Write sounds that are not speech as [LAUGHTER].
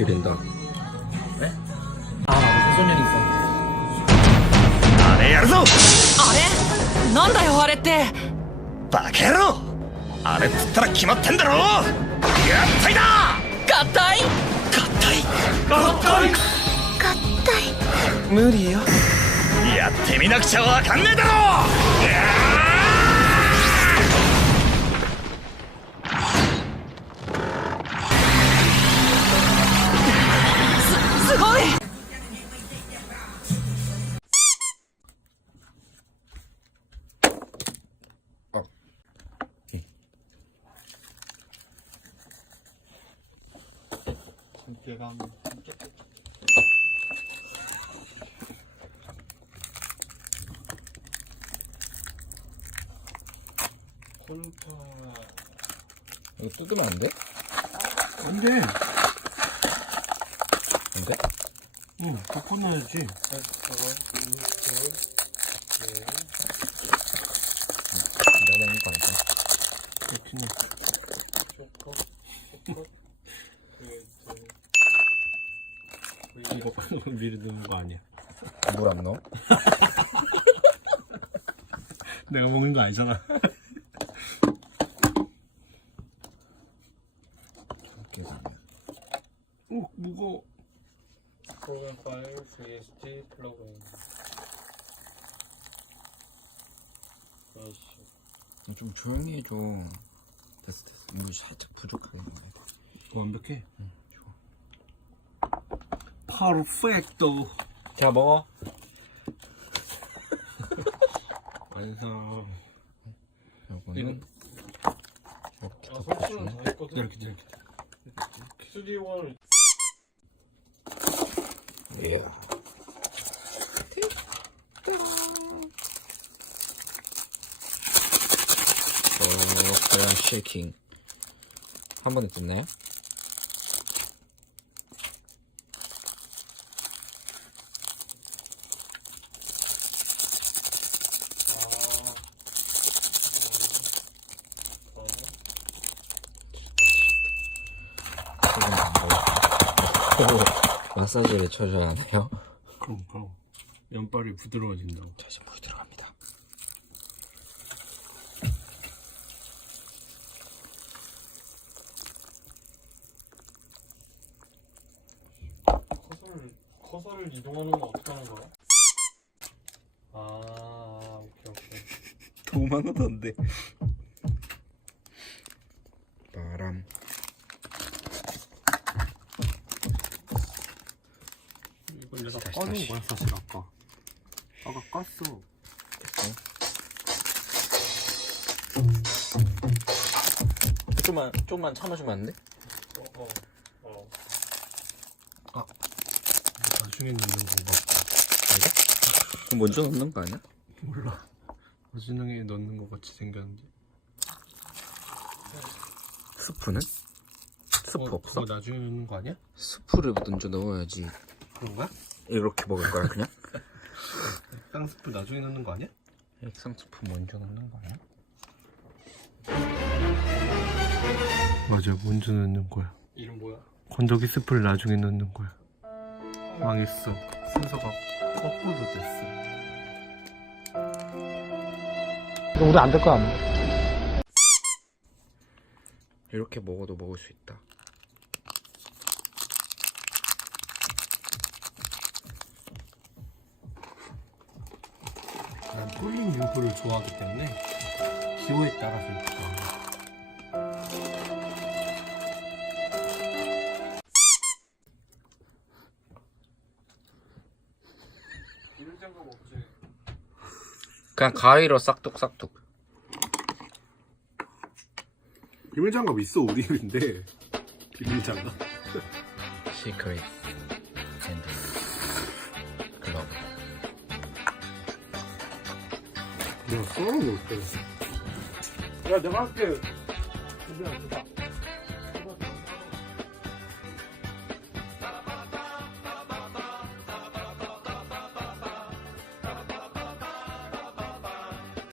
어떻게 된다? 아 맞아 새소년 있어 あれやるぞあれなんだよあれってバカ野郎あれっつったら決まってんだろ合体だ合体合体合体無理よやってみなくちゃわかんねえだろ 이거 뜯으면 안 돼? 안돼 안 돼? 응 바꿔놔야지 내가 먹는 거 아니야? 그렇긴 해 이거 [LAUGHS] 미리 넣는 거 아니야 물 안 넣어? [LAUGHS] 내가 먹는 거 아니잖아 오 무거워 프로그램 파일 VST 플러그인 아이씨 좀 조용히 해줘. 됐어 됐어. 물 살짝 부족하겠네. 완벽해 퍼펙토 자 먹어. [LAUGHS] 완성 이거는 이렇게 아 덮어주네. 다 했거든 이렇게 이렇게 3D1을 예. 어, 그냥 쉐이킹. 한 번에 뜯나요? 지금 안 보여. 마사지를 쳐줘야 하네요. 그럼 그럼 면발이 부드러워진다고 다시 물 들어갑니다. 커서를 커서를 이동하는 건 어떻게 하는 거야? 아 오케이 오케이 5만 원던데. 바람. 이건 내가 다시, 꺼낸 다시. 거야 사실 아까 아까 껐어 조금만 조금만 참아주면 안 돼? 어어 어, 어. 나중에 넣는 건가 그럼 먼저 넣는 거 아니야? 몰라 나중에 넣는 거 같이 생겼는데 스프는? 스프 어, 없어? 그거 나중에 넣는 거 아니야? 스프를 먼저 넣어야지. 그런가? 이렇게 먹을 거야 그냥? [LAUGHS] 쌍스프 나중에 넣는 거 아니야? 액상 스프 먼저 넣는 거 아니야? 맞아 먼저 넣는 거야 이름 뭐야? 건더기 스프를 나중에 넣는 거야 망했어 순서가 거꾸로 됐어 우리 안 될 거 아니야? 이렇게 먹어도 먹을 수 있다. 난 폴링 융프를 좋아하기 때문에 기호에 따라서 이렇게. 비닐 장갑 없지 그냥 가위로 싹둑싹둑. 비밀장갑 있어 우리 집인데 [LAUGHS] 비밀장갑 시크릿 내가 썰어놓을 때야 내가 할게. 준비한 다